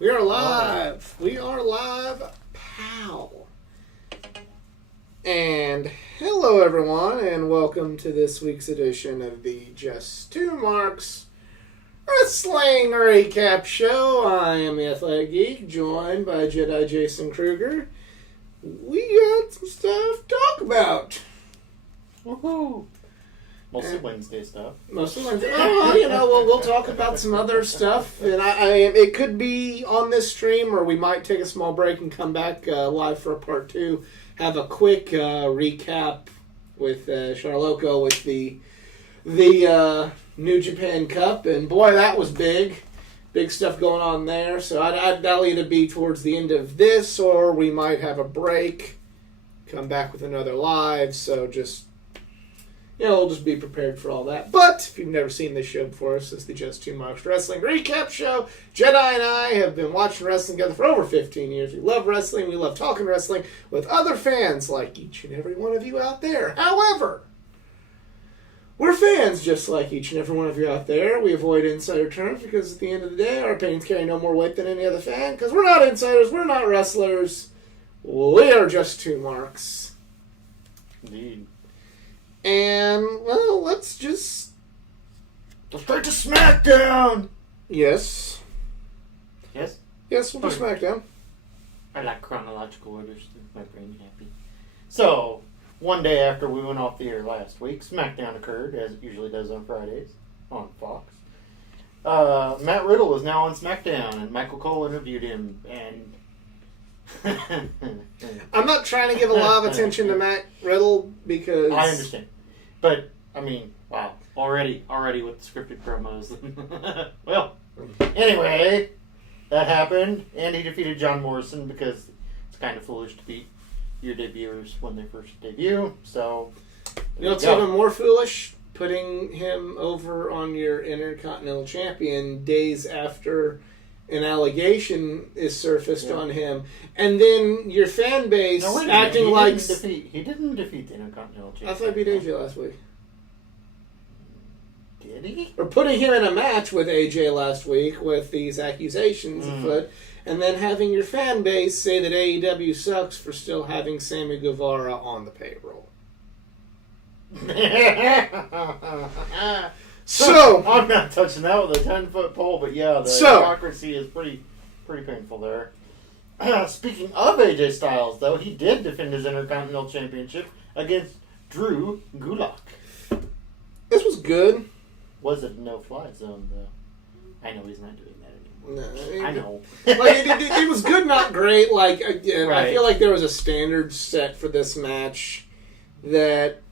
We are live. We are live, pal. And hello, everyone, and welcome to this week's edition of the Just Two Marks Wrestling Recap Show. I am the Athletic Geek, joined by Jedi Jason Kruger. We got some stuff to talk about. Woohoo! Mostly Wednesday stuff. Mostly Wednesday. Oh, we'll talk about some other stuff, and it could be on this stream, or we might take a small break and come back live for a part two. Have a quick recap with Charloco with the New Japan Cup, and boy, that was big stuff going on there. So that'll either be towards the end of this, or we might have a break, come back with another live. So just. We'll just be prepared for all that. But if you've never seen this show before, this is the Just Two Marks Wrestling Recap Show. Jedi and I have been watching wrestling together for over 15 years. We love wrestling. We love talking wrestling with other fans like each and every one of you out there. However, we're fans just like each and every one of you out there. We avoid insider terms because at the end of the day, our opinions carry no more weight than any other fan because we're not insiders. We're not wrestlers. We are just two marks. Indeed. And, well, let's go straight to SmackDown! Yes. Yes? Yes, we'll do SmackDown. I like chronological orders to make my brain happy. So, one day after we went off the air last week, SmackDown occurred, as it usually does on Fridays, on Fox. Matt Riddle is now on SmackDown, and Michael Cole interviewed him, and... I'm not trying to give a lot of attention to Matt Riddle because... I understand. But, I mean, wow. Already with the scripted promos. Well, anyway, that happened, and he defeated John Morrison because it's kind of foolish to beat your debuters when they first debut, so... It's even more foolish putting him over on your Intercontinental Champion days after... an allegation is surfaced on him, and then your fan base acting like... He didn't defeat the Intercontinental Champion. I thought he beat AJ last week. Did he? Or putting him in a match with AJ last week with these accusations afoot, and then having your fan base say that AEW sucks for still having Sammy Guevara on the payroll. So I'm not touching that with a 10-foot pole, but yeah, the hypocrisy is pretty painful there. Speaking of AJ Styles, though, he did defend his Intercontinental Championship against Drew Gulak. This was good. Was it a no-fly zone, though? I know he's not doing that anymore. No, I know. It was good, not great. Like again, right. I feel like there was a standard set for this match that.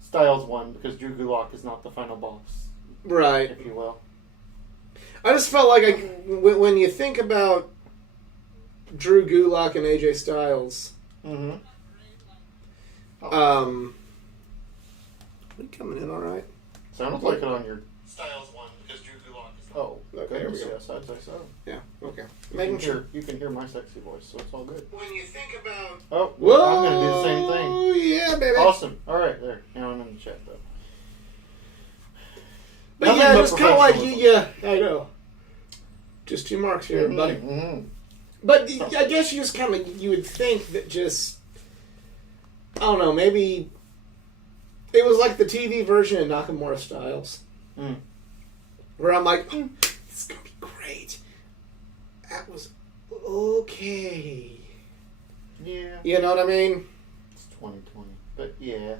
Styles won because Drew Gulak is not the final boss. Right. If you will. I just felt like when you think about Drew Gulak and AJ Styles... Mm-hmm. Are we coming in all right? Sounded like it on your... Styles won because Drew Gulak is not... Oh, okay, here we go. Yes, I'd say so. Yeah, okay. You can hear my sexy voice, so it's all good. When you think about... Oh, whoa! I'm going to do the same thing. Oh, yeah, baby. Awesome. All right, there. Now I'm in the chat, though. But yeah, it's kind of like, I know. Just two marks here, buddy. Mm-hmm. But I guess you would think that just, I don't know, maybe it was like the TV version of Nakamura Styles. Mm. Where I'm like, this is going to be great. That was okay. Yeah. You know what I mean? It's 2020. But yeah.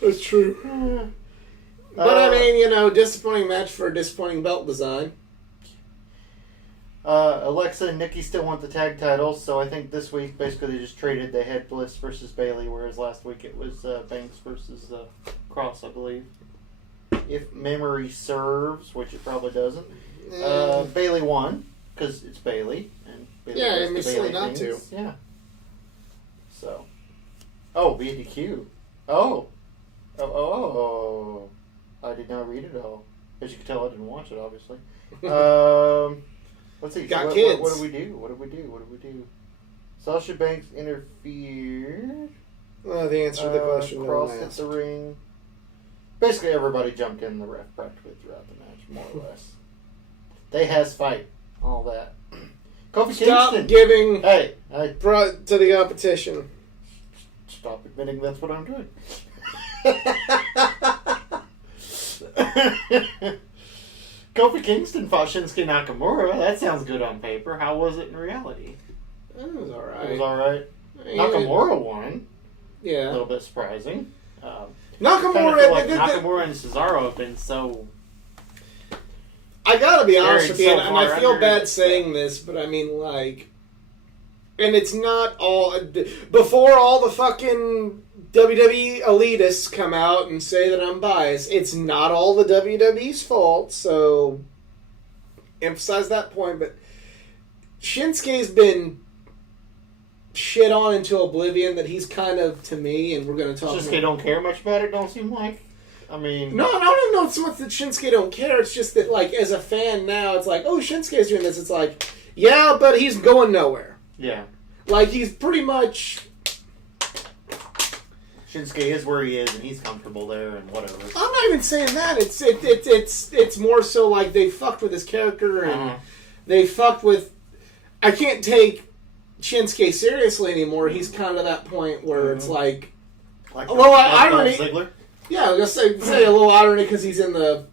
That's true. But I mean, disappointing match for a disappointing belt design. Alexa and Nikki still want the tag titles, so I think this week basically they just traded. They had Bliss versus Bayley, whereas last week it was Banks versus Cross, I believe. If memory serves, which it probably doesn't. Bayley won, because it's Bayley. And Bayley it's silly not to. Yeah. So. Oh, BDQ. Oh. I did not read it all. As you can tell, I didn't watch it, obviously. Let's see. Got kids. What do we do? Sasha Banks interfered. Well, the answer to the question Cross hit the ring. Basically, everybody jumped in the ref practically throughout the match, more or less. They has fight. All that. Kofi Stop Kingston. giving Hey, to the competition. stop admitting that's what I'm doing. Kofi Kingston fought Shinsuke Nakamura. That sounds good on paper. How was it in reality? It was alright. It was alright. Nakamura won. Yeah. A little bit surprising. Nakamura, Nakamura and Cesaro have been so... I gotta be honest with you, so and I far feel under. bad saying this, but I mean, like... And it's not all... Before all the fucking WWE elitists come out and say that I'm biased, it's not all the WWE's fault, so... Emphasize that point, but... Shinsuke's been shit on into oblivion that he's kind of, to me, and we're going to talk Shinsuke don't care much about it, don't seem like. I mean... No, I don't know so much that Shinsuke don't care. It's just that, like, as a fan now, it's like, oh, Shinsuke's doing this. It's like, yeah, but he's going nowhere. Yeah. Like, he's pretty much... Shinsuke is where he is, and he's comfortable there, and whatever. I'm not even saying that. It's more so like they fucked with his character, and they fucked with... I can't take Shinsuke seriously anymore. He's kind of that point where it's like... Like irony. Ziggler? Yeah, I was going to say a little irony because he's in the...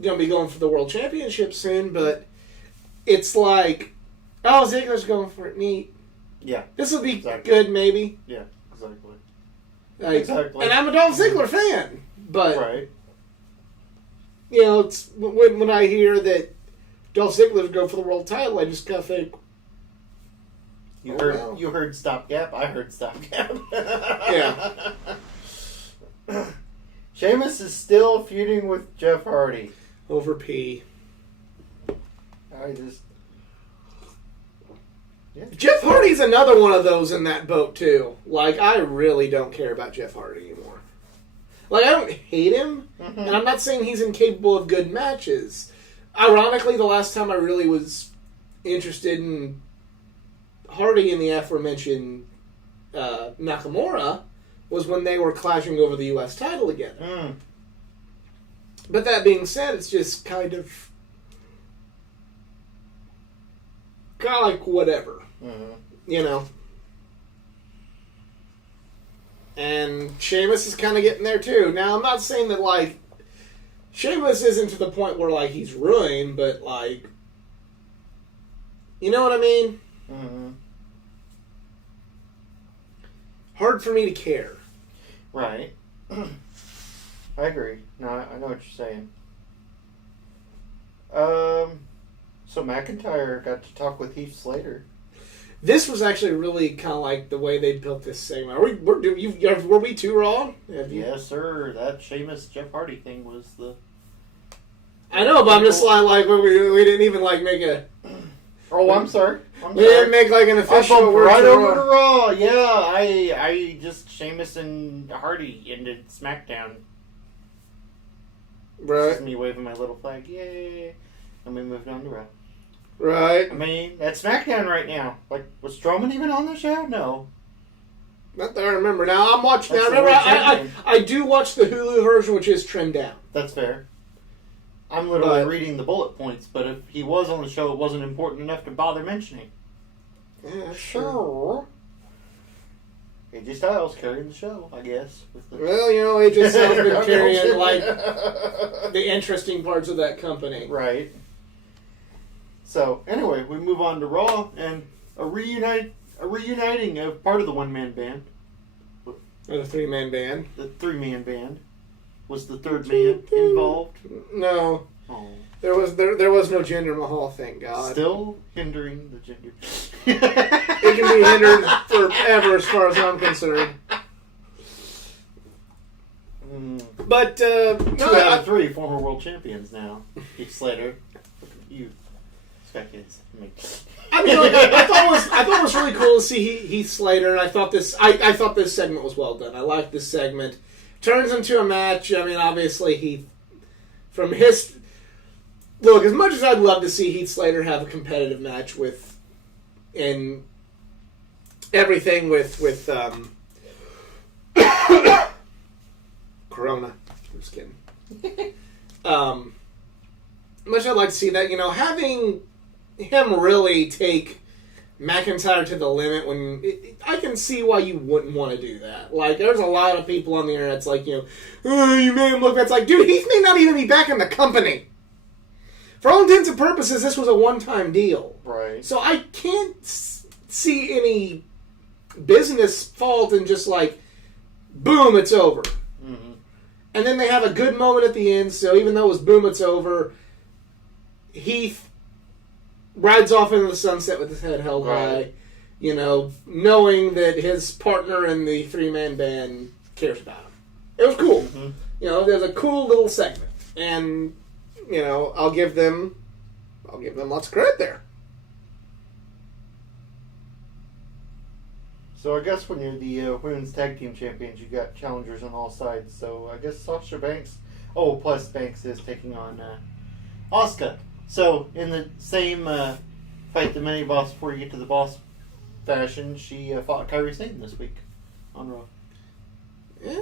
Going to be going for the World Championship soon, but it's like... Oh, Ziggler's going for it. Neat. Yeah. This will be Exactly. good, maybe. Yeah, exactly. Like, Exactly. And I'm a Dolph Ziggler fan, but Right. you know, it's when I hear that Dolph Ziggler's go for the world title, I just kind of think, You Oh, heard wow. you heard stopgap. I heard stopgap. Yeah. Sheamus is still feuding with Jeff Hardy. over P. I just Jeff Hardy's another one of those in that boat too. Like, I really don't care about Jeff Hardy anymore. Like, I don't hate him, and I'm not saying he's incapable of good matches. Ironically, the last time I really was interested in Hardy in the aforementioned Nakamura was when they were clashing over the U.S. title together. But that being said, it's just kind of like whatever. You know? And Sheamus is kind of getting there too. Now, I'm not saying that, like, Sheamus isn't to the point where, like, he's ruined, but, like, you know what I mean? Hard for me to care. Right. I agree. No, I know what you're saying. So McIntyre got to talk with Heath Slater. This was actually really kind of like the way they built this segment. Were we too wrong? Yes, sir. That Sheamus Jeff Hardy thing was the... I know, but I'm just like we didn't even like make a... Oh, I'm sorry. We didn't make like an official... I bumped word right to over Raw. to Raw. Yeah, I just... Sheamus and Hardy ended SmackDown. Right. This is me waving my little flag. Yay. And we moved on to Raw. Right. I mean, that's SmackDown right now. Like, was Strowman even on the show? No. Not that I remember. Now, I'm watching... Now, That's the remember, world champion. I do watch the Hulu version, which is trimmed down. That's fair. I'm literally But- reading the bullet points, but if he was on the show, it wasn't important enough to bother mentioning. Yeah, Sure. AJ Styles carrying the show, I guess. With the... Well, you know, AJ Styles has been carrying, like, the interesting parts of that company. Right. So, anyway, we move on to Raw, and a reuniting of part of the one-man band. Or the three-man band. The three-man band. Was the third man involved? No. Oh. There was no Jinder Mahal, thank God. Still hindering the gender. It can be hindered forever as far as I'm concerned. But, Two out of three former world champions now. Heath Slater. Look at you. Scott Kids. I mean, I thought it was really cool to see Heath Slater, and I thought this segment was well done. I liked this segment. Turns into a match. I mean, obviously, Heath, from his... Look, as much as I'd love to see Heath Slater have a competitive match with... and everything with Corona. I'm just kidding. much I'd like to see that, having him really take McIntyre to the limit I can see why you wouldn't want to do that. Like, there's a lot of people on the internet that's like, oh, you made him look bad. It's like, dude, Heath may not even be back in the company. For all intents and purposes, this was a one-time deal. Right. So I can't see any business fault in just like, boom, it's over. Mm-hmm. And then they have a good moment at the end, so even though it was boom, it's over, Heath rides off into the sunset with his head held high, knowing that his partner in the three-man band cares about him. It was cool. Mm-hmm. There's a cool little segment. And, I'll give them lots of credit there. So I guess when you're the women's tag team champions, you got challengers on all sides. So I guess Sasha Banks. Oh, plus Banks is taking on Asuka. So in the same fight the mini boss before you get to the boss fashion, she fought Kairi Sane this week on Raw. Yeah.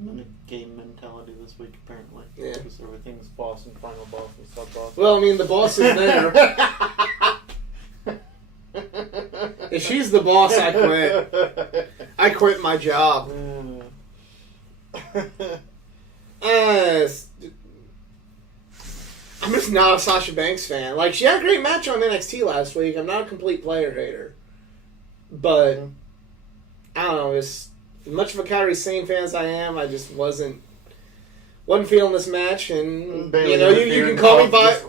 In a game mentality this week, apparently. Yeah. Because everything's boss and final boss and sub boss. Well, I mean, the boss is there. If she's the boss, I quit. I quit my job. I'm just not a Sasha Banks fan. Like, she had a great match on NXT last week. I'm not a complete player hater. But, I don't know, as much of a Kairi Sane fan as I am, I just wasn't feeling this match. And, you can call me biased.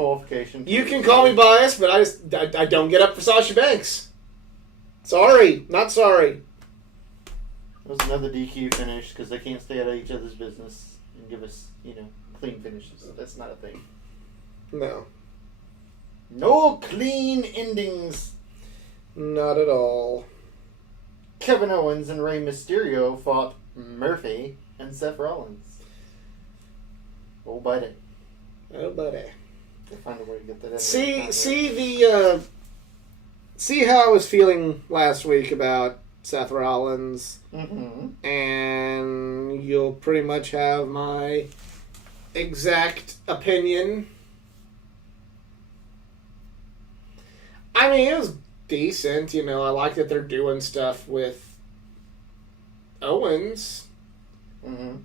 You can call me biased, but I don't get up for Sasha Banks. Sorry. Not sorry. It was another DQ finish because they can't stay out of each other's business and give us, clean finishes. That's not a thing. No. No clean endings. Not at all. Kevin Owens and Rey Mysterio fought Murphy and Seth Rollins. Oh, buddy. Oh, buddy. They find a way to get that in. See how I was feeling last week about Seth Rollins. Mm-hmm. And you'll pretty much have my exact opinion. I mean, it was decent. I like that they're doing stuff with Owens. Mm-hmm.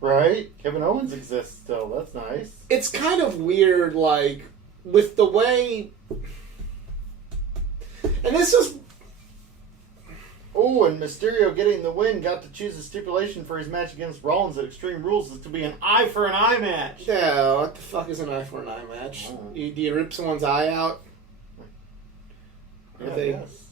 Right? Kevin Owens exists still. That's nice. It's kind of weird, like, with the way... And this is... Oh, and Mysterio getting the win got to choose a stipulation for his match against Rollins at Extreme Rules is to be an eye for an eye match. Yeah, what the fuck is an eye for an eye match? Oh. Do you rip someone's eye out? Yeah, yes.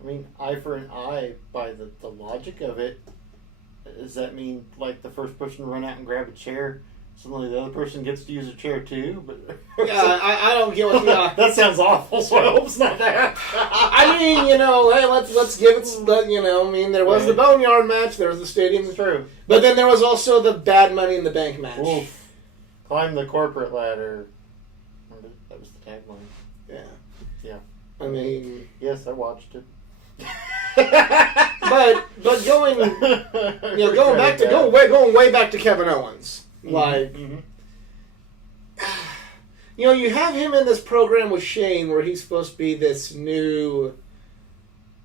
I mean, eye for an eye, by the logic of it, does that mean, like, the first person to run out and grab a chair, suddenly the other person gets to use a chair too? But yeah, I don't get what the... that sounds awful, so I hope it's not that. I mean, hey, let's give it... I mean, there was the Boneyard match, there was the Stadium... It's true. But then there was also the Bad Money in the Bank match. Oof. Climb the corporate ladder. That was the tagline. Yeah. Yeah. I mean... Yes, I watched it. but going way back to Kevin Owens, like, you have him in this program with Shane where he's supposed to be this new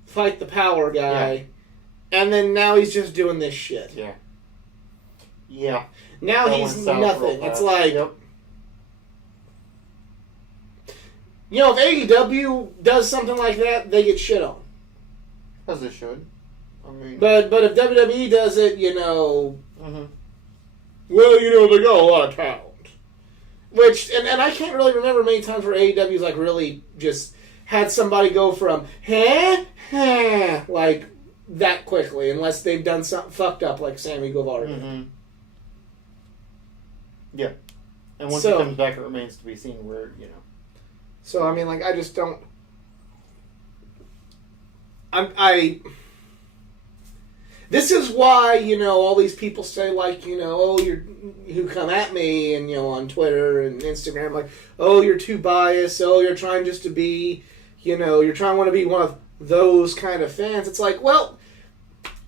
fight the power guy, and then now he's just doing this shit. Yeah. Now he's nothing. It's like, if AEW does something like that, they get shit on. As they should. I mean, but if WWE does it, well, they got a lot of talent. Which, and I can't really remember many times where AEW's like really just had somebody go from like that quickly, unless they've done something fucked up like Sammy Guevara did. Mm-hmm. Yeah. And once he comes back, it remains to be seen where, So, I mean, like, I just don't... This is why, all these people say, like, who come at me and, on Twitter and Instagram, like, oh, you're too biased, oh, you're trying just to be, you're trying to want to be one of those kind of fans. It's like, well,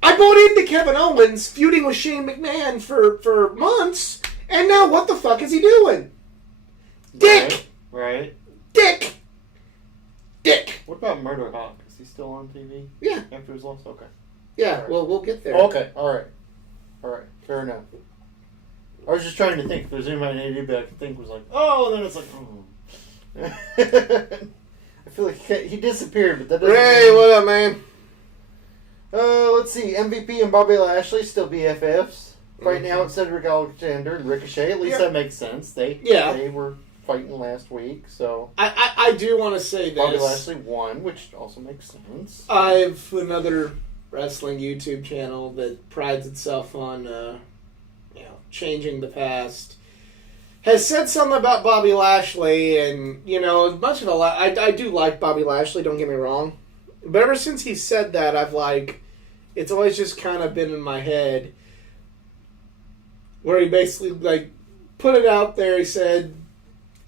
I bought into Kevin Owens feuding with Shane McMahon for months, and now what the fuck is he doing? Dick! Right. Dick! Dick! What about Murder Hawk? Is he still on TV? Yeah. After his loss? Okay. Yeah, Right. well, we'll get there. Okay, alright. Alright, fair enough. I was just trying to think if there's anybody in AEW I could think was like, oh, and then it's like, oh. I feel like he disappeared, but that doesn't Ray, mean... what up, man? Let's see. MVP and Bobby Lashley still BFFs. Fighting out Cedric Alexander and Ricochet. At least that makes sense. They were fighting last week, so... I do want to say this. Bobby Lashley won, which also makes sense. I've another wrestling YouTube channel that prides itself on, changing the past. Has said something about Bobby Lashley, and, as much of I do like Bobby Lashley, don't get me wrong. But ever since he said that, it's always just kind of been in my head, where he basically, put it out there, he said,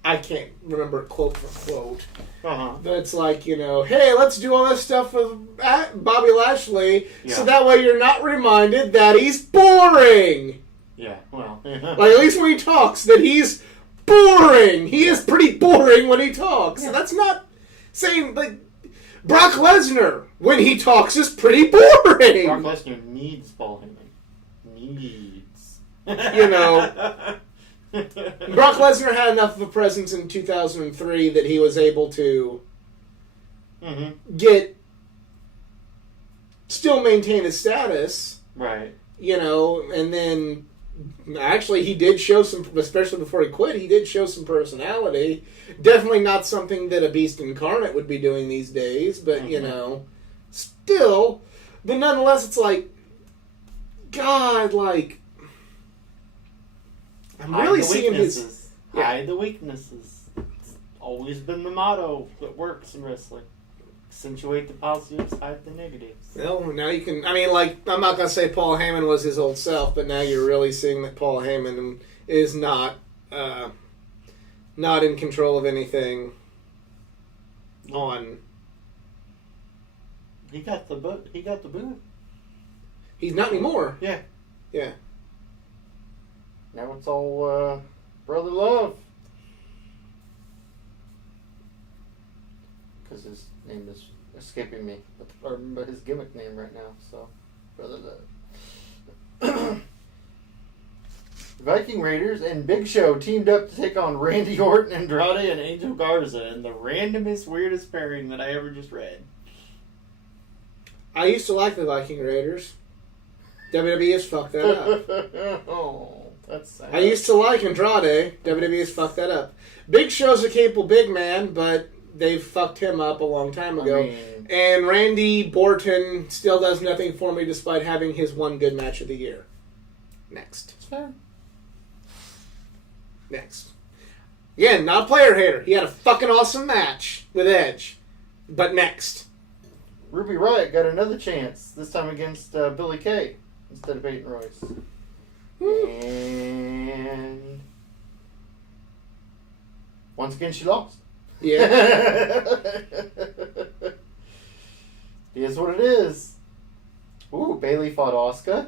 I can't remember it quote for quote, but it's like, hey, let's do all this stuff with Bobby Lashley, so that way you're not reminded that he's boring! Yeah, well... at least when he talks, that he's boring! He is pretty boring when he talks, and that's not saying, Brock Lesnar, when he talks, is pretty boring! Brock Lesnar needs Paul Heyman. Needs. Brock Lesnar had enough of a presence in 2003 that he was able to still maintain his status. Right. And then actually he did show some, especially before he quit, he did show some personality. Definitely not something that a Beast Incarnate would be doing these days, but, still. But nonetheless, it's like, God, I'm really seeing his... Hide the weaknesses. It's always been the motto that works in wrestling. Accentuate the positives, hide the negatives. Well, now you can... I'm not going to say Paul Heyman was his old self, but now you're really seeing that Paul Heyman is not in control of anything on... He got the boot. He's not anymore. Yeah. Yeah. Now it's all brother love. Because his name is escaping me. I remember his gimmick name right now, so brother love. Viking Raiders and Big Show teamed up to take on Randy Orton, Andrade, and Angel Garza in the randomest, weirdest pairing that I ever just read. I used to like the Viking Raiders. WWE has fucked that up. Oh, that's sad. I used to like Andrade. WWE has fucked that up. Big Show's a capable big man, but they've fucked him up a long time ago. And Randy Borton still does nothing for me despite having his one good match of the year. Next. It's fair. Next. Again, not a player hater. He had a fucking awesome match with Edge. But next. Ruby Riott got another chance, this time against Billie Kay instead of Peyton Royce. And once again, she lost. Yeah. It is what it is. Ooh, Bayley fought Asuka.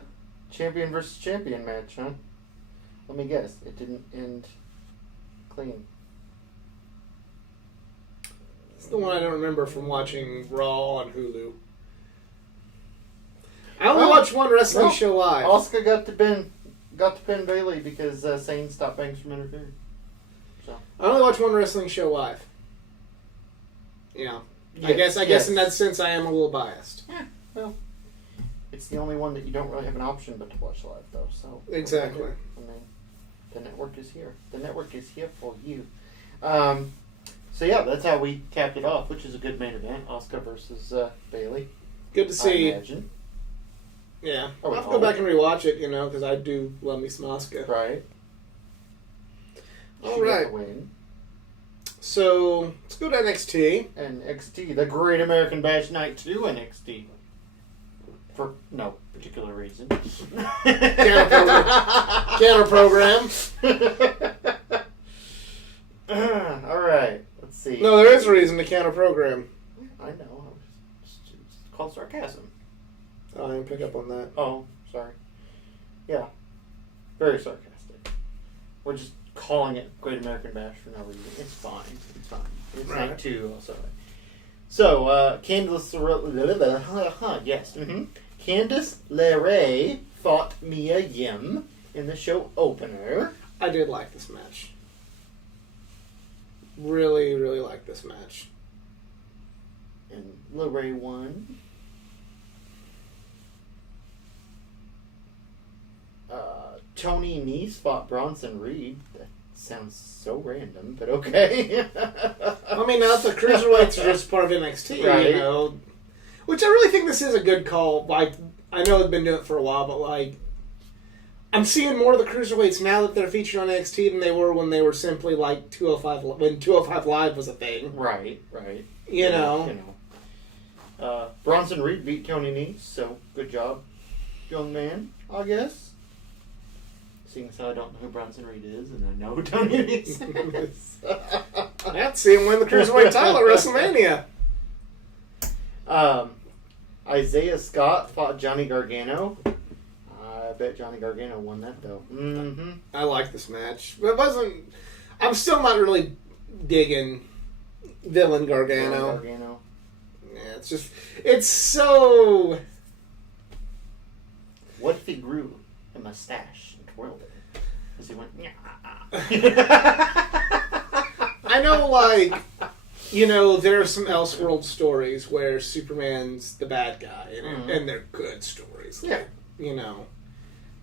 Champion versus champion match, huh? Let me guess. It didn't end clean. It's the one I don't remember from watching Raw on Hulu. I only watched one wrestling show live. Asuka got to pin Bayley because Sane stopped Banks from interfering. So I only watched one wrestling show live. I guess in that sense I am a little biased. Yeah, well, it's the only one that you don't really have an option but to watch live, though. So exactly. I mean, the network is here. The network is here for you. So yeah, that's how we capped it off, which is a good main event: Asuka versus Bayley. Good to see. I imagine. Yeah, I'll have to go back and rewatch it, because I do love me some Asuka. Right. All right. So let's go to NXT. NXT, the Great American Bash Night 2 NXT. For no particular reason. Counter program. All right. Let's see. No, there is a reason to counter program. I know. It's called sarcasm. Oh, I didn't pick up on that. Oh, sorry. Yeah. Very sarcastic. We're just calling it Great American Bash for no reason. It's fine. It's fine. It's Right. night 2 also. So, Candice LeRae fought Mia Yim in the show opener. I did like this match. Really, really like this match. And LeRae won. Tony Nese fought Bronson Reed. That sounds so random, but okay. I mean, now the cruiserweights are just part of NXT, Right. you know. Which I really think this is a good call. Like, I know they've been doing it for a while, but like, I'm seeing more of the cruiserweights now that they're featured on NXT than they were when they were simply like 205 when 205 Live was a thing. Right. You know. Bronson Reed beat Tony Nese, so good job, young man, I guess. Seeing as how I don't know who Bronson Reed is, and I know who Tony Nese is. I'd see him win the cruiserweight title at WrestleMania. Isaiah Scott fought Johnny Gargano. I bet Johnny Gargano won that, though. Mm-hmm. I like this match. But it wasn't... I'm still not really digging Villain Gargano. Yeah, it's just... It's so... What if he grew a mustache and twirled it? Because he went... I know, like... You know, there are some Elseworld stories where Superman's the bad guy, and they're good stories. Yeah. You know,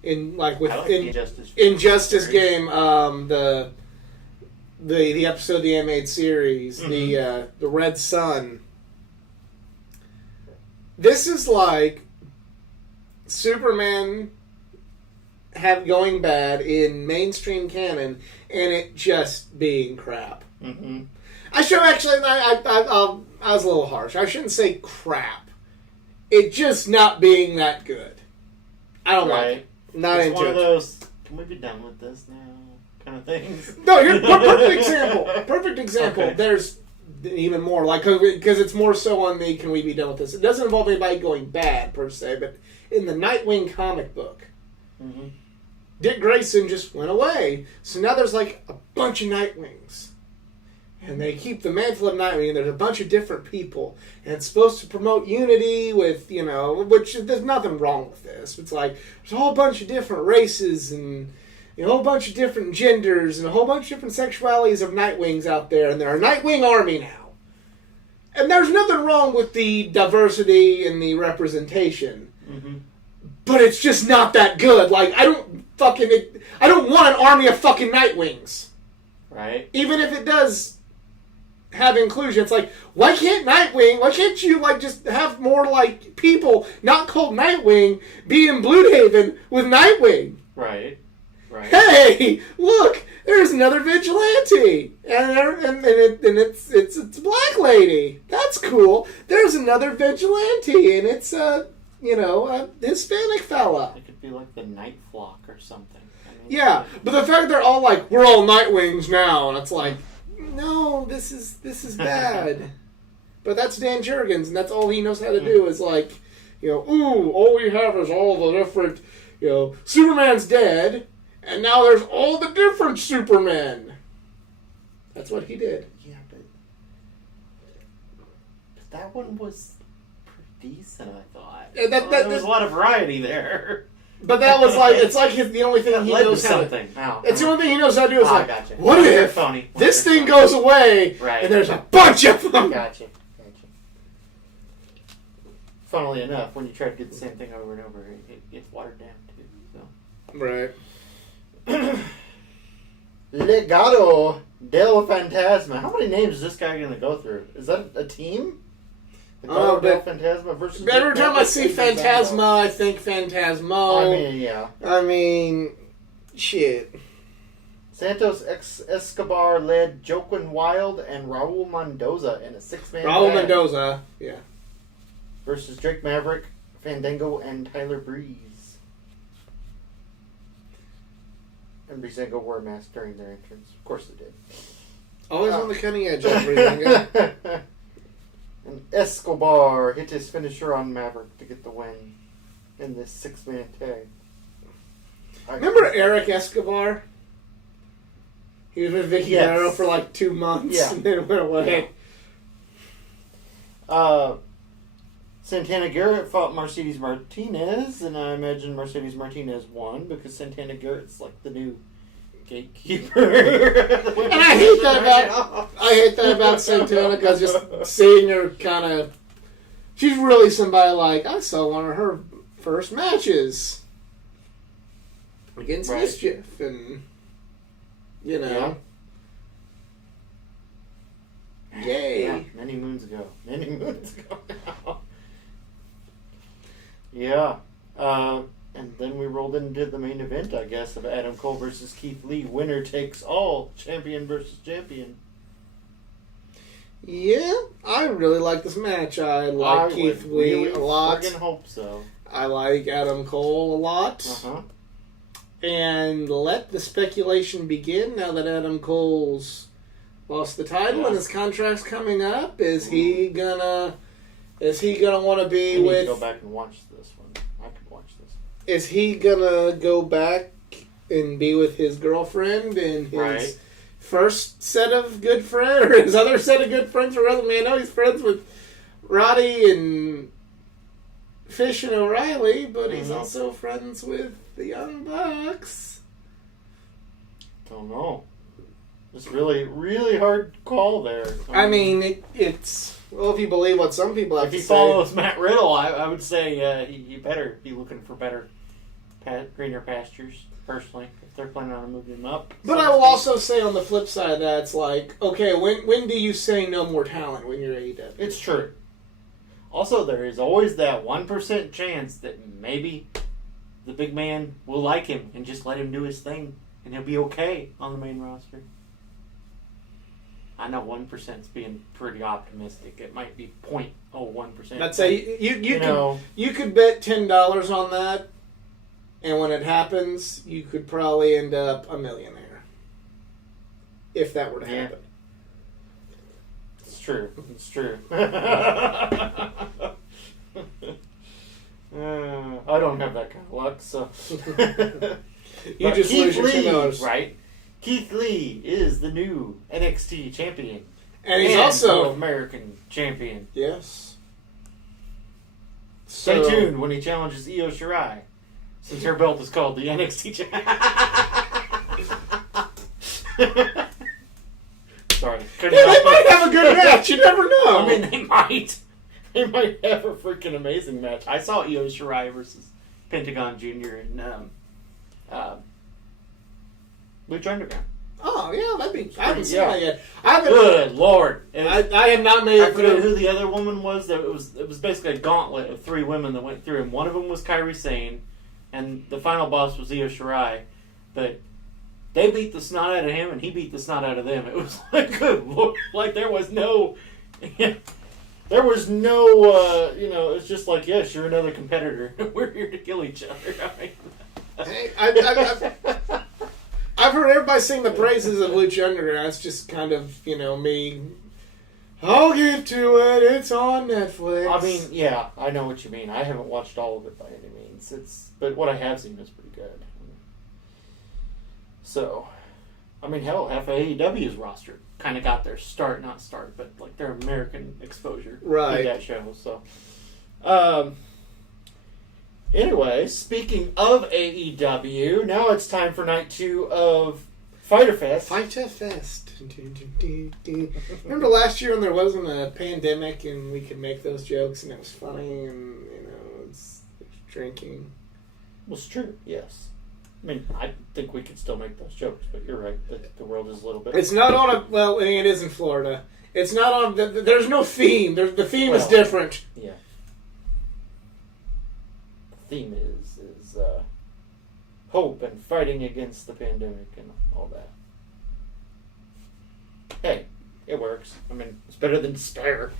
in like with I like the Injustice Injustice game, the episode the animated series, the Red Sun. This is like Superman going bad in mainstream canon, and it just being crap. Mm-hmm. I was a little harsh. I shouldn't say crap. It just not being that good. I don't like it. Not it's into one it. of those, can we be done with this now kind of things. No, you're perfect example. Perfect example. Okay. There's even more, like, because it's more so on the can we be done with this. It doesn't involve anybody going bad, per se, but in the Nightwing comic book, Dick Grayson just went away. So now there's like a bunch of Nightwings. And they keep the mantle of Nightwing, and there's a bunch of different people. And it's supposed to promote unity with, you know, which there's nothing wrong with this. It's like, there's a whole bunch of different races and a whole bunch of different genders and a whole bunch of different sexualities of Nightwings out there. And they're a Nightwing army now. And there's nothing wrong with the diversity and the representation. But it's just not that good. Like, I don't want an army of fucking Nightwings. Right. Even if it does have inclusion, it's like, why can't you like just have more like people not called Nightwing be in Bloodhaven with Nightwing? Right. Hey, look, there's another vigilante, and it's a black lady. That's cool. There's another vigilante, and it's a Hispanic fella. It could be like the Night Flock or something. Yeah, but the fact they're all like, we're all Nightwings now, and it's like, no, this is bad. But that's Dan Jurgens, and that's all he knows how to do is like, all we have is all the different, Superman's dead, and now there's all the different Supermen. That's what he did. Yeah, but that one was pretty decent, I thought. Yeah, there was a lot of variety there. But that was like, it's like the only thing he knows how to do. It's the only thing he knows how to do is like, gotcha. What if this thing goes away and there's a bunch of them? Gotcha. Funnily enough, when you try to do the same thing over and over, it gets watered down too. Right. Legado del Fantasma. How many names is this guy going to go through? Is that a team? Legado del Fantasma versus... Every time I see Phantasma, I think Phantasmo. I mean, shit. Santos Escobar led Joaquin Wilde and Raul Mendoza in a six-man Raul tag Mendoza, yeah. versus Drake Maverick, Fandango, and Tyler Breeze. And Breezango wore a mask during their entrance. Of course they did. Always on the cutting edge of Breezango. And Escobar hit his finisher on Maverick to get the win. in this 6-man tag. Remember Eric Escobar? He was with Vicky Guerrero for like 2 months and then went away. Yeah. Santana Garrett fought Mercedes Martinez, and I imagine Mercedes Martinez won because Santana Garrett's like the new gatekeeper. And I hate that about Santana because just seeing her kind of, she's really somebody like, I saw one of her first matches against Mischief, and you know, yay! Yeah, many moons ago now. Yeah. And then we rolled into the main event, I guess, of Adam Cole versus Keith Lee. Winner takes all. Champion versus champion. Yeah, I really like this match. I like Keith Lee a lot. I hope so. I like Adam Cole a lot. Uh-huh. And let the speculation begin now that Adam Cole's lost the title and his contract's coming up. Is he gonna want to be with? I need to go back and watch this one. I can watch this. Is he gonna go back and be with his girlfriend and his first set of good friends, or his other set of good friends, or rather, I know he's friends with Roddy and Fish and O'Reilly, but he's also friends with the Young Bucks. Don't know. It's really, really hard call there. I mean, it's... Well, if you believe what some people have to say... If he follows Matt Riddle, I would say he better be looking for better, greener pastures, personally, if they're planning on moving him up. But I will also say on the flip side of that, it's like, okay, when do you say no more talent when you're AEW? It's true. Also, there is always that 1% chance that maybe the big man will like him and just let him do his thing, and he'll be okay on the main roster. I know 1% is being pretty optimistic. It might be 0.01%. I'd say you could bet $10 on that, and when it happens, you could probably end up a millionaire. If that were to happen. It's true. It's true. I don't have that kind of luck, so. You just lose your $10. Right? Keith Lee is the new NXT champion. And he's also American champion. Yes. Stay tuned when he challenges Io Shirai, since her belt is called the NXT champion. Sorry. They might have a good match. You never know. I mean, they might. They might have a freaking amazing match. I saw Io Shirai versus Pentagon Jr. in Lucha Underground. Oh, yeah, that'd be... I haven't seen that yet. Good Lord. I have not made... I forget who the other woman was. It was basically a gauntlet of 3 women that went through, and one of them was Kairi Sane, and the final boss was Io Shirai. But they beat the snot out of him, and he beat the snot out of them. It was like, good Lord. Like, there was no... There was no, it's just like, yes, you're another competitor. We're here to kill each other. Hey, I've heard everybody sing the praises of Lucha Underground. It's just kind of, me. I'll get to it. It's on Netflix. I mean, yeah, I know what you mean. I haven't watched all of it by any means. But what I have seen is pretty good. So, I mean, hell, half of AEW's roster kind of got their but like their American exposure to that show. So, anyway, speaking of AEW, now it's time for night 2 of Fyter Fest. Fyter Fest. Remember last year when there wasn't a pandemic and we could make those jokes and it was funny and, it's drinking? Well, it's true, yes. I mean, I think we could still make those jokes, but you're right. The world is a little bit... It's not on a... Well, I mean, it is in Florida. It's not on... There's no theme. The theme is different. Yeah. The theme is hope and fighting against the pandemic and all that. Hey, it works. I mean, it's better than despair.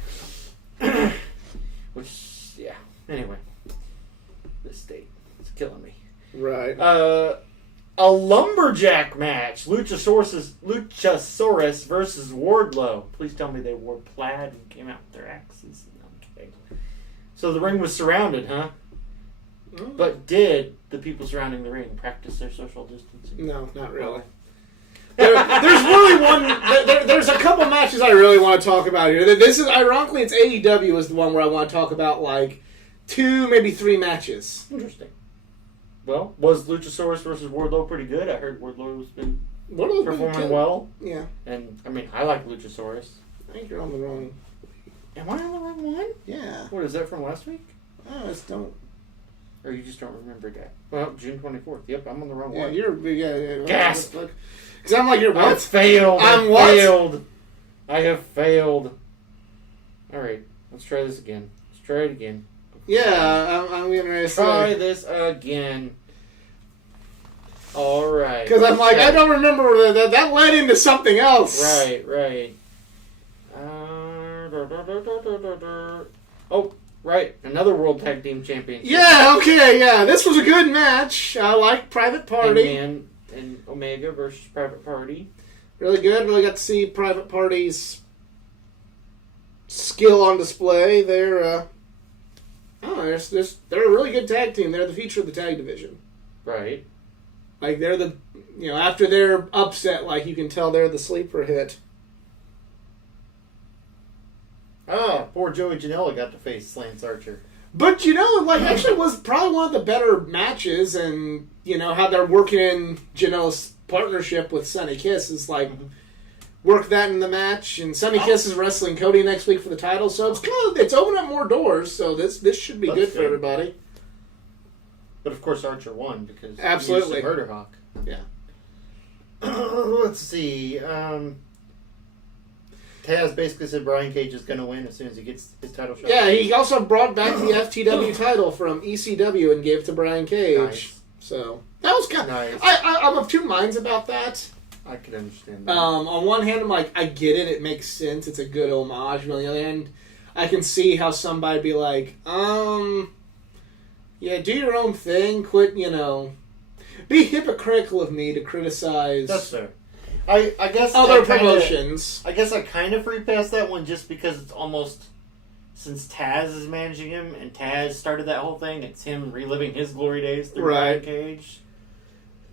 Which, yeah. Anyway. This state is killing me. Right. A lumberjack match. Luchasaurus versus Wardlow. Please tell me they wore plaid and came out with their axes. No, I'm kidding. So the ring was surrounded, huh? But did the people surrounding the ring practice their social distancing? No, not really. There's really one. There's a couple matches I really want to talk about here. This is ironically, it's AEW is the one where I want to talk about like 2, maybe 3 matches. Interesting. Well, was Luchasaurus versus Wardlow pretty good? I heard Wardlow's been performing well. Yeah. And I mean, I like Luchasaurus. I think you're on the wrong. Am I on the wrong one? Yeah. What is that from last week? I just don't. Or you just don't remember that? Well, June 24th. Yep, I'm on the wrong Yeah, one. you're. Yeah. Gasp! Because I'm like, you're what? I've failed. I'm I what? failed. I have failed. All right, let's try this again. Let's try it again. Yeah, I'm gonna Try this again. All right. Because I'm like, I don't remember that led into something else. Right. Oh, right. Another World Tag Team Championship. Yeah, okay, yeah. This was a good match. I like Private Party. Hangman and Omega versus Private Party. Really good. Really got to see Private Party's skill on display. They're a really good tag team. They're the future of the tag division. Right. Like, they're the, after they're upset, like, you can tell they're the sleeper hit. Poor Joey Janela got to face Lance Archer. But, actually was probably one of the better matches, and, how they're working in Janela's partnership with Sonny Kiss is, like, work that in the match, and Sonny Kiss is wrestling Cody next week for the title, so it's opening up more doors, so this should be good for everybody. But of course Archer won because absolutely he used the Murder Hawk. Yeah. Let's see. Taz basically said Brian Cage is going to win as soon as he gets his title shot. Yeah, he also brought back the FTW title from ECW and gave it to Brian Cage. Nice. So that was kind of nice. I'm of 2 minds about that. I can understand that. On one hand, I'm like, I get it. It makes sense. It's a good homage. But on the other hand, I can see how somebody be like, yeah, do your own thing. Quit, be hypocritical of me to criticize. That's fair. I guess other promotions. I guess I kind of free pass that one just because it's almost since Taz is managing him and Taz started that whole thing. It's him reliving his glory days through Brian Cage.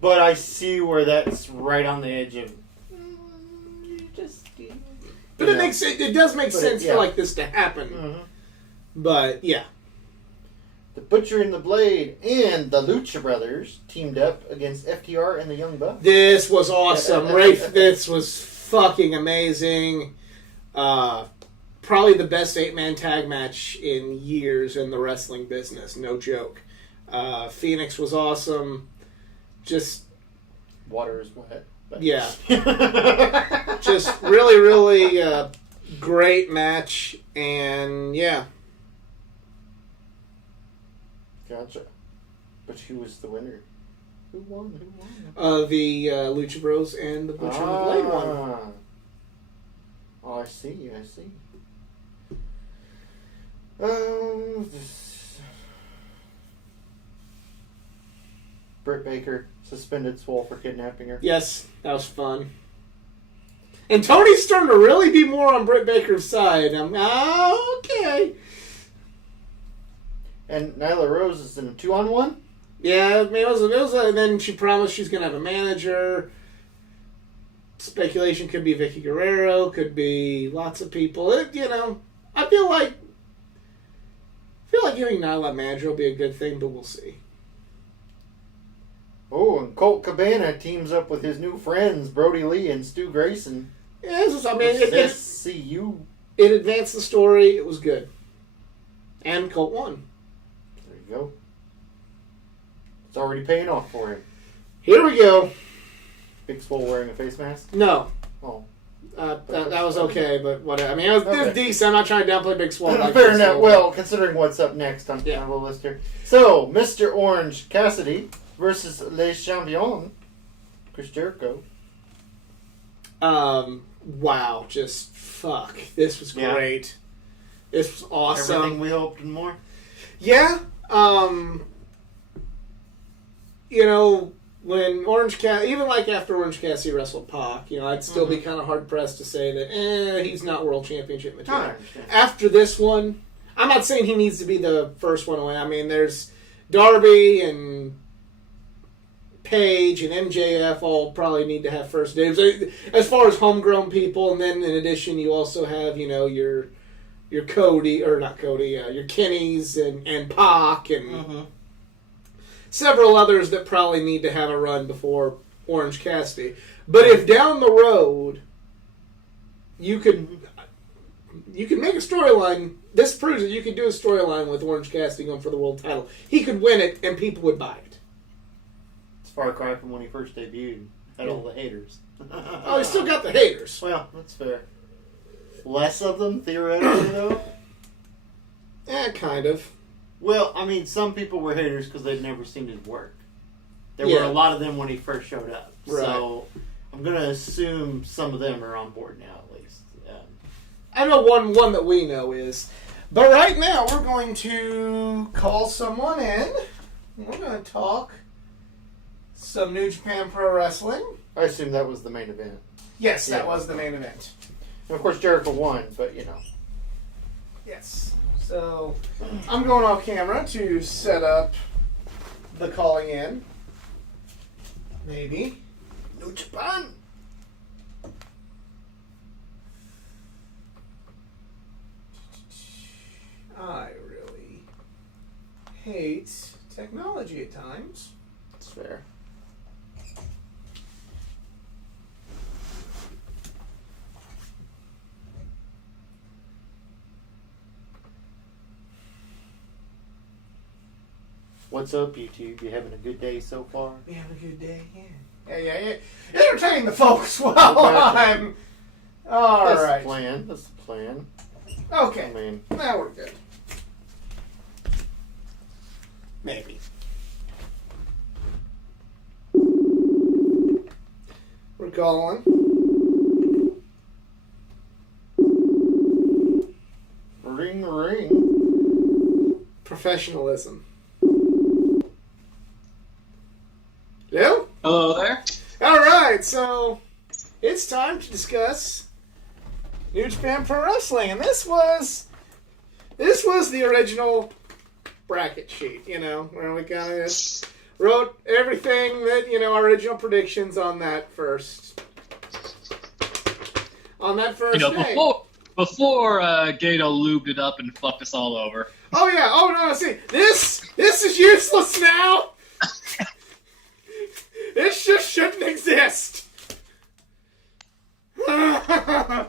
But I see where that's right on the edge of. But it makes it does make sense for like this to happen. Mm-hmm. But yeah. The Butcher and the Blade and the Lucha Brothers teamed up against FTR and the Young Bucks. This was awesome. This was fucking amazing. Probably the best 8-man tag match in years in the wrestling business. No joke. Phoenix was awesome. Just... Water is wet. Yeah. Just really, really great match. And yeah. Gotcha. But who was the winner? Who won? The Lucha Bros and the Butcher and the Blade won. Oh, I see. Britt Baker suspended Swole for kidnapping her. Yes, that was fun. And Tony's starting to really be more on Britt Baker's side. I'm okay. And Nyla Rose is in a 2-on-1? Yeah, I mean, and then she promised she's going to have a manager. Speculation could be Vicky Guerrero, could be lots of people. I feel like giving Nyla a manager will be a good thing, but we'll see. Oh, and Colt Cabana teams up with his new friends, Brody Lee and Stu Grayson. Yeah, it advanced the story. It was good. And Colt won. There you go. It's already paying off for him. Here we go. Big Swole wearing a face mask? No. Oh. That was okay, but whatever. I mean, it was decent. I'm not trying to downplay Big Swole. Fair enough. Well, considering what's up next on the list here. So, Mr. Orange Cassidy versus Le Champion, Chris Jericho. Wow. Just fuck. This was great. This was awesome. Everything we hoped and more. Yeah. When Orange Cassidy, even like after Orange Cassidy wrestled Pac, I'd still be kind of hard pressed to say that, he's not world championship material. After this one, I'm not saying he needs to be the first one away. I mean, there's Darby and Paige and MJF all probably need to have first dibs as far as homegrown people, and then in addition you also have your Cody, or not Cody, your Kennys and Pac and several others that probably need to have a run before Orange Cassidy. But if down the road you could make a storyline, this proves that you could do a storyline with Orange Cassidy going for the world title. He could win it and people would buy it. It's far cry from when he first debuted. Had all the haters. Oh, he still got the haters. Well, that's fair. Less of them, theoretically, though? Kind of. Well, I mean, some people were haters because they'd never seen his work. There were a lot of them when he first showed up. Right. So, I'm going to assume some of them are on board now, at least. I know one that we know is. But right now, we're going to call someone in. We're going to talk some New Japan Pro Wrestling. I assume that was the main event. Yes, that was the main event. And of course, Jericho won, but Yes. So, I'm going off camera to set up the calling in. Maybe. New Japan! I really hate technology at times. That's fair. What's up, YouTube? You having a good day so far? We have a good day, yeah. Entertain the folks while I'm... All right. That's the plan. Okay. I mean... Now we're good. Maybe. We're calling. Ring, ring. Professionalism. Hello? Hello there. All right, so it's time to discuss New Japan Pro Wrestling, and this was the original bracket sheet, where we kind of wrote everything that our original predictions on that first day. Before Gato lubed it up and fucked us all over. Oh yeah. Oh no. See, this is useless now. This just shouldn't exist. I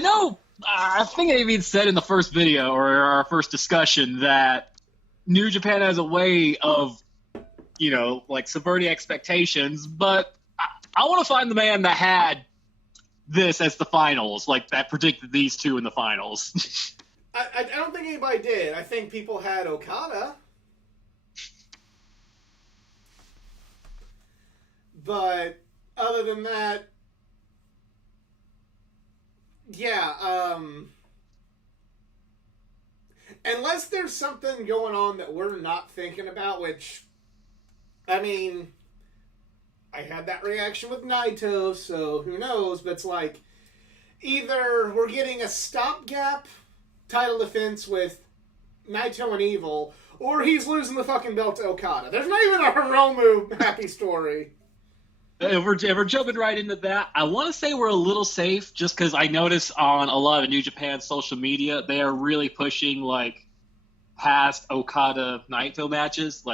know. I think I even said in the first video or our first discussion that New Japan has a way of, subverting expectations. But I want to find the man that had this as the finals, that predicted these two in the finals. I don't think anybody did. I think people had Okada. But other than that, yeah, unless there's something going on that we're not thinking about, which, I mean, I had that reaction with Naito, so who knows, but it's like, either we're getting a stopgap title defense with Naito and Evil, or he's losing the fucking belt to Okada. There's not even a Hiromu happy story. If we're jumping right into that, I want to say we're a little safe just because I notice on a lot of New Japan social media, they are really pushing, past Okada Naito matches,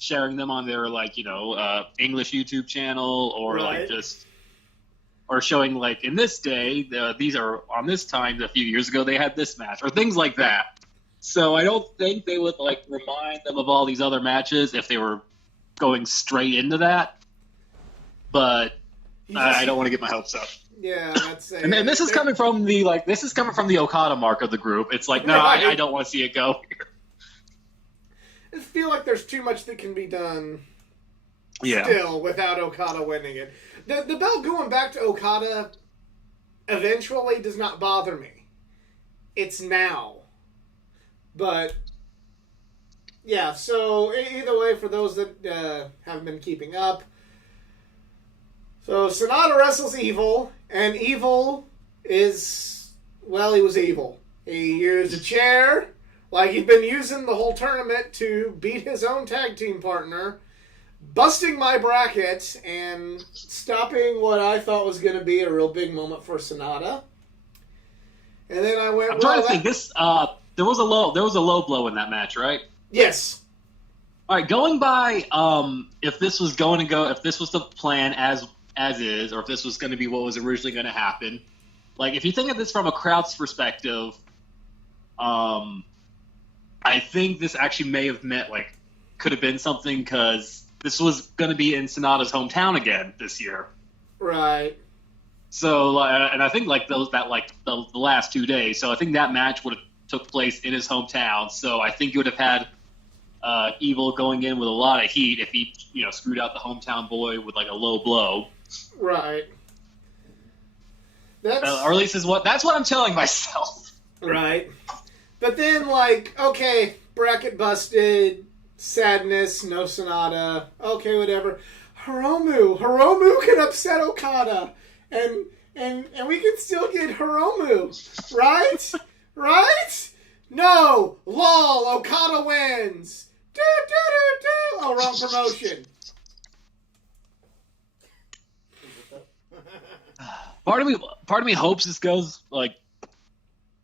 sharing them on their, English YouTube channel or, Right. or showing, in this day, these are on this time, a few years ago, they had this match, or things like that. So I don't think they would, remind them of all these other matches if they were going straight into that. But I don't want to get my hopes up. Yeah, that's it. And this is coming from the Okada mark of the group. It's no, Right. I don't want to see it go here. I feel like there's too much that can be done Yeah. still without Okada winning it. The belt going back to Okada eventually does not bother me. It's now. But, yeah, so either way, for those that haven't been keeping up, so Sonata wrestles Evil, and Evil is, well, he was evil. He used a chair, Like, he'd been using the whole tournament to beat his own tag team partner, busting my bracket, and stopping what I thought was going to be a real big moment for Sonata. And then I went. I'm trying to think. This there was a low blow in that match, right? Yes. All right, going by if this was the plan as is, or if this was going to be what was originally going to happen, like if you think of this from a crowd's perspective, I think this actually may have could have been something because this was going to be in Sonata's hometown again this year, right? So, and I think the last 2 days, so I think that match would have took place in his hometown. So I think you would have had Evil going in with a lot of heat if he, screwed out the hometown boy with like a low blow. Right. Or at least that's what I'm telling myself. Right. But then, okay, bracket busted, sadness, no Sonata, okay, whatever. Hiromu can upset Okada, and we can still get Hiromu, right? Right? No, lol, Okada wins. Do. Oh, wrong promotion. Part of me hopes this goes I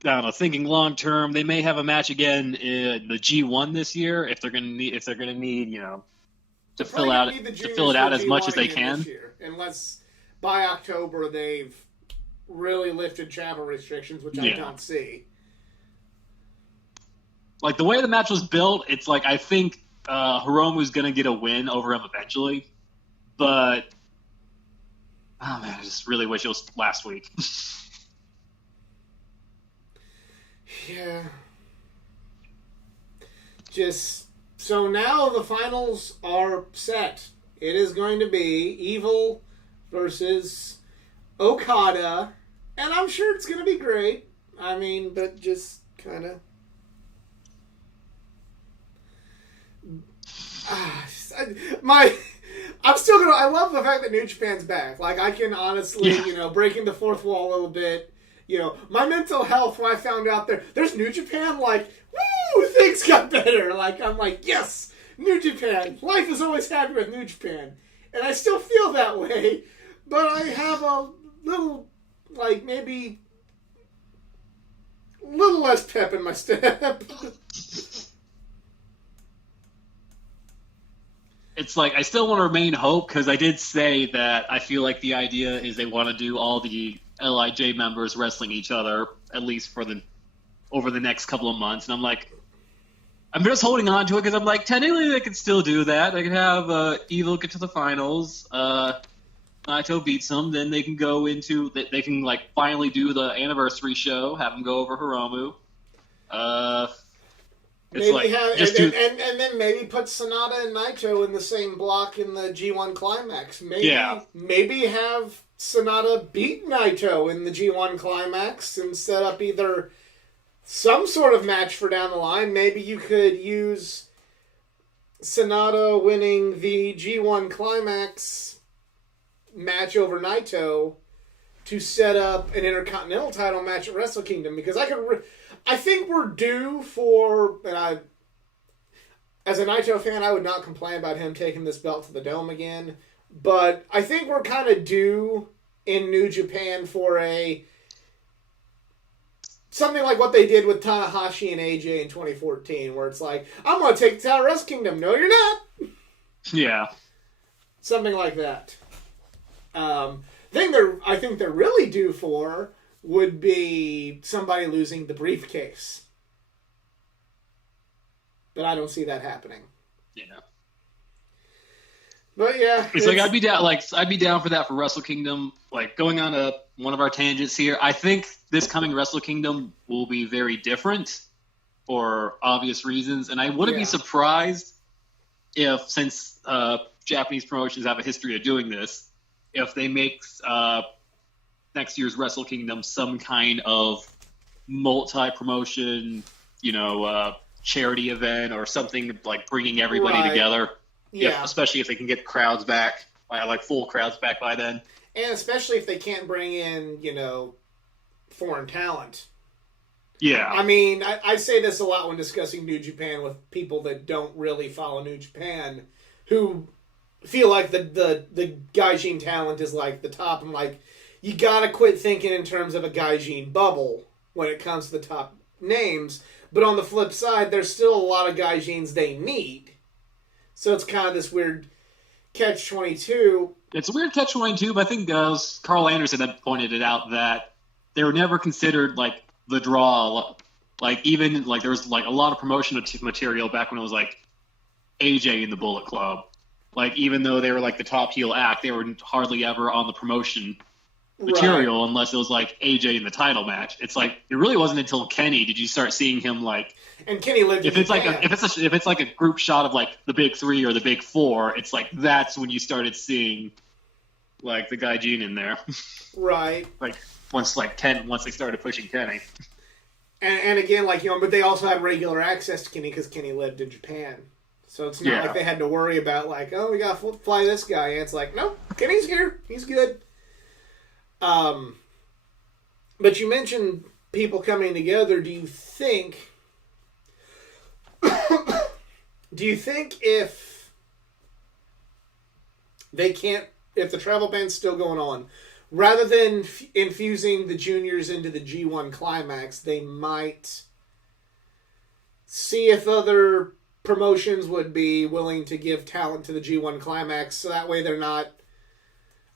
don't know. Thinking long term, they may have a match again in the G1 this year if they're gonna need to fill it out as much as they can. Year, unless by October they've really lifted travel restrictions, which I don't see. Like the way the match was built, it's I think Hiromu's gonna get a win over him eventually, but oh man, I just really wish it was last week. Yeah. So now the finals are set. It is going to be Evil versus Okada, and I'm sure it's going to be great. I mean, but just kind of. I'm still gonna. I love the fact that New Japan's back. I can honestly, breaking the fourth wall a little bit. My mental health when I found out there's New Japan, woo, things got better. I'm like, yes, New Japan. Life is always happy with New Japan. And I still feel that way, but I have a little, maybe a little less pep in my step. It's I still want to remain hope because I did say that I feel like the idea is they want to do all the LIJ members wrestling each other at least over the next couple of months, and I'm just holding on to it because I'm technically they could still do that. They could have Evil get to the finals, Naito beats them, then they can go into they can finally do the anniversary show, have them go over Hiromu. And then maybe put Sonata and Naito in the same block in the G1 Climax. Maybe have Sonata beat Naito in the G1 Climax and set up either some sort of match for down the line. Maybe you could use Sonata winning the G1 Climax match over Naito to set up an Intercontinental title match at Wrestle Kingdom, because I think we're due for, and as a Naito fan, I would not complain about him taking this belt to the Dome again, but I think we're kind of due in New Japan for something like what they did with Tanahashi and AJ in 2014, where it's I'm going to take the title to Wrestle Kingdom. No, you're not. Yeah. Something like that. I think they're really due for would be somebody losing the briefcase. But I don't see that happening. Yeah. But yeah. It's I'd be down for that for Wrestle Kingdom. Going on one of our tangents here, I think this coming Wrestle Kingdom will be very different for obvious reasons, and I wouldn't be surprised if, since Japanese promotions have a history of doing this, if they make next year's Wrestle Kingdom some kind of multi-promotion, charity event or something, bringing everybody together. Yeah. Especially if they can get crowds back, full crowds back by then. And especially if they can't bring in, foreign talent. Yeah. I mean, I say this a lot when discussing New Japan with people that don't really follow New Japan, who feel like the Gaijin talent is like the top. I'm like, you gotta quit thinking in terms of a Gaijin bubble when it comes to the top names. But on the flip side, there's still a lot of Gaijins they need. So it's kind of this weird catch-22. It's a weird catch-22, but I think Carl Anderson had pointed it out that they were never considered like the draw. Like even like there was like a lot of promotional material back when it was like AJ in the Bullet Club. Like even though they were like the top heel act, they were hardly ever on the promotion material unless it was like AJ in the title match. It's like it really wasn't until Kenny did you start seeing him like. And Kenny lived if it's like a group shot of like the big three or the big four, it's like that's when you started seeing like the Gaijin in there. Right. Like once they started pushing Kenny. And again, like, you know, but they also had regular access to Kenny because Kenny lived in Japan. So it's not like they had to worry about like, oh, we got to fly this guy. And it's like, no, Kenny's here. He's good. But you mentioned people coming together. Do you think if they can't, if the travel ban's still going on, rather than infusing the juniors into the G1 climax, they might see if other promotions would be willing to give talent to the G1 climax, so that way they're not,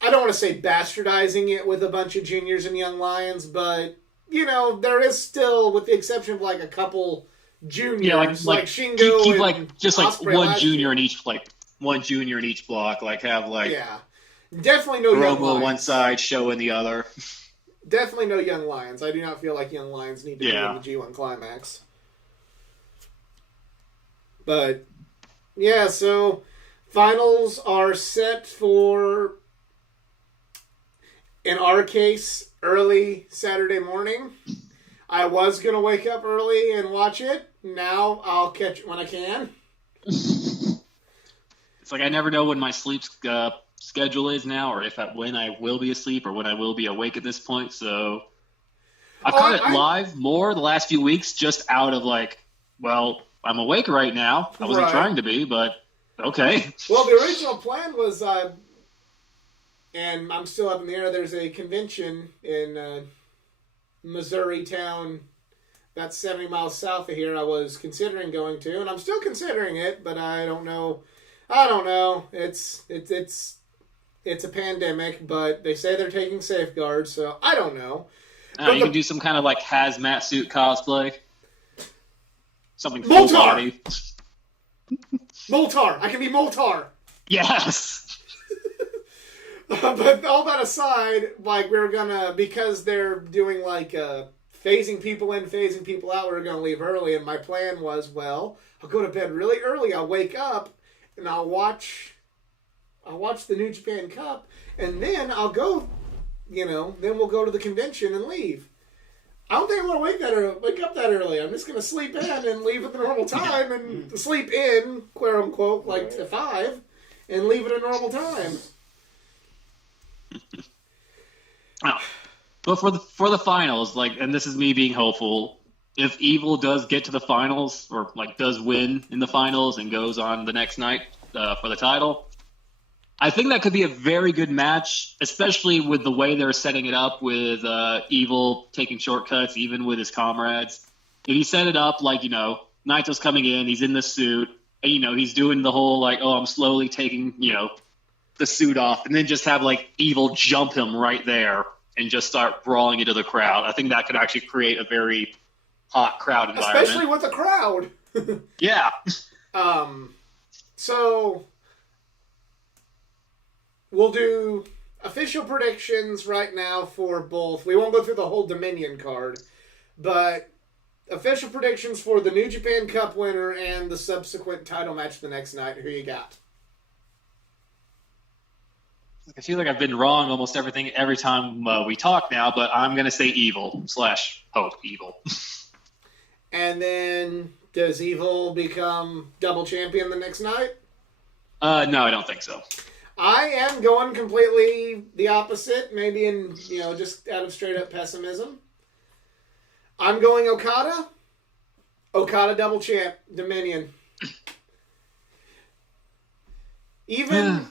I don't want to say bastardizing it with a bunch of juniors and young lions, but, you know, there is still, with the exception of like a couple juniors, like Shingo keep and like just like Ospreay one junior in each block, like have like definitely no young Robo lions. one side, Show in the other. Definitely no young lions. I do not feel like young lions need to be in the G1 climax. But yeah, so finals are set for, in our case, early Saturday morning. I was going to wake up early and watch it. Now I'll catch it when I can. It's like I never know when my sleep schedule is now, or when I will be asleep, or when I will be awake at this point. So I've caught it live more the last few weeks, just out of like, well, I'm awake right now. I wasn't trying to be, but okay. Well, the original plan was, and I'm still up in the air, there's a convention in Missouri town about 70 miles south of here I was considering going to, and I'm still considering it, but I don't know. It's a pandemic, but they say they're taking safeguards, so I don't know. You can do some kind of like hazmat suit cosplay. Something full Moltar! body. Moltar! I can be Moltar! Yes! But all that aside, like, we're gonna, because they're doing like phasing people in, phasing people out, we're gonna leave early, and my plan was, well, I'll go to bed really early, I'll wake up, and I'll watch the New Japan Cup, and then I'll go, then we'll go to the convention and leave. I don't think I'm going to wake up that early. I'm just going to sleep in and leave at the normal time, and sleep in, quote unquote, like to 5, and leave at a normal time. But for the finals, like, and this is me being hopeful, if Evil does get to the finals, or like does win in the finals and goes on the next night for the title, I think that could be a very good match, especially with the way they're setting it up with Evil taking shortcuts, even with his comrades. If you set it up like, Naito's coming in, he's in the suit, and, he's doing the whole, like, oh, I'm slowly taking, the suit off, and then just have, like, Evil jump him right there and just start brawling into the crowd. I think that could actually create a very hot crowd environment. Especially with the crowd. Yeah. So we'll do official predictions right now for both. We won't go through the whole Dominion card, but official predictions for the New Japan Cup winner and the subsequent title match the next night. Who you got? I feel like I've been wrong almost every time we talk now, but I'm going to say Evil / Hope Evil. And then does Evil become double champion the next night? No, I don't think so. I am going completely the opposite, maybe in, just out of straight up pessimism. I'm going Okada. Okada double champ, Dominion. Even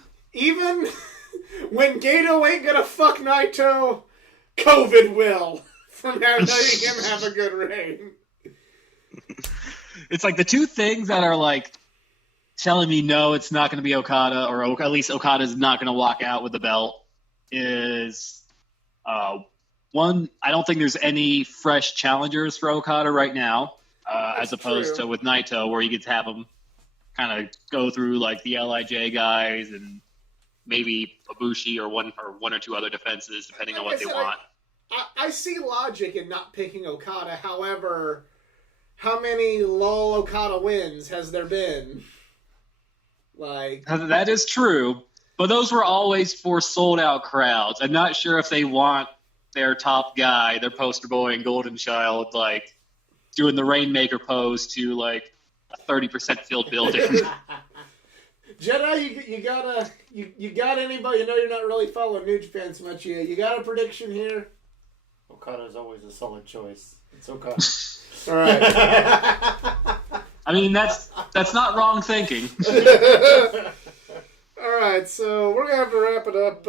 when Gato ain't gonna fuck Naito, COVID will. From letting him have a good reign. It's like the two things that are like telling me no, it's not going to be Okada, or at least Okada's not going to walk out with the belt, is one, I don't think there's any fresh challengers for Okada right now, as opposed to with Naito, where you get to have him kind of go through like the LIJ guys and maybe Ibushi or one or two other defenses, depending on what they want. I see logic in not picking Okada. However, how many LOL Okada wins has there been? Like, that is true, but those were always for sold-out crowds. I'm not sure if they want their top guy, their poster boy and golden child, like doing the Rainmaker pose to like a 30% filled building. Jedi, you got anybody? I know you're not really following New Japan so much. You got a prediction here? Okada is always a solid choice. It's Okada. All right. I mean, that's not wrong thinking. All right, so we're gonna have to wrap it up.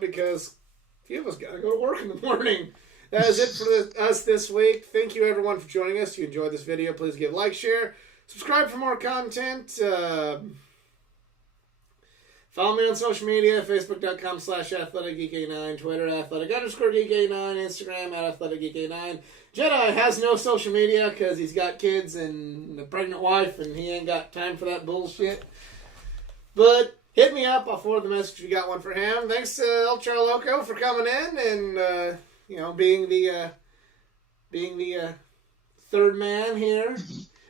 Because a few of us gotta go to work in the morning. That is it for us this week. Thank you everyone for joining us. If you enjoyed this video, please give a like, share, subscribe for more content. Follow me on social media, facebook.com/athleticgeek89, Twitter, athletic_geek89, Instagram, @athleticgeek89. Jedi has no social media because he's got kids and a pregnant wife and he ain't got time for that bullshit. But hit me up. I'll forward the message if you got one for him. Thanks to El Charloco for coming in and, being the third man here.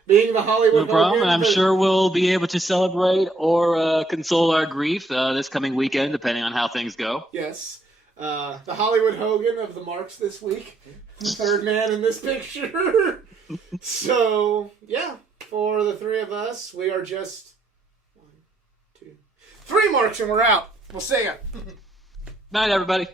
Being the Hollywood No problem. Hogan, I'm sure we'll be able to celebrate or console our grief this coming weekend, depending on how things go. Yes. The Hollywood Hogan of the marks this week. The third man in this picture. So, yeah. For the three of us, we are just 1, 2, 3 marks and we're out. We'll see ya. Night, everybody.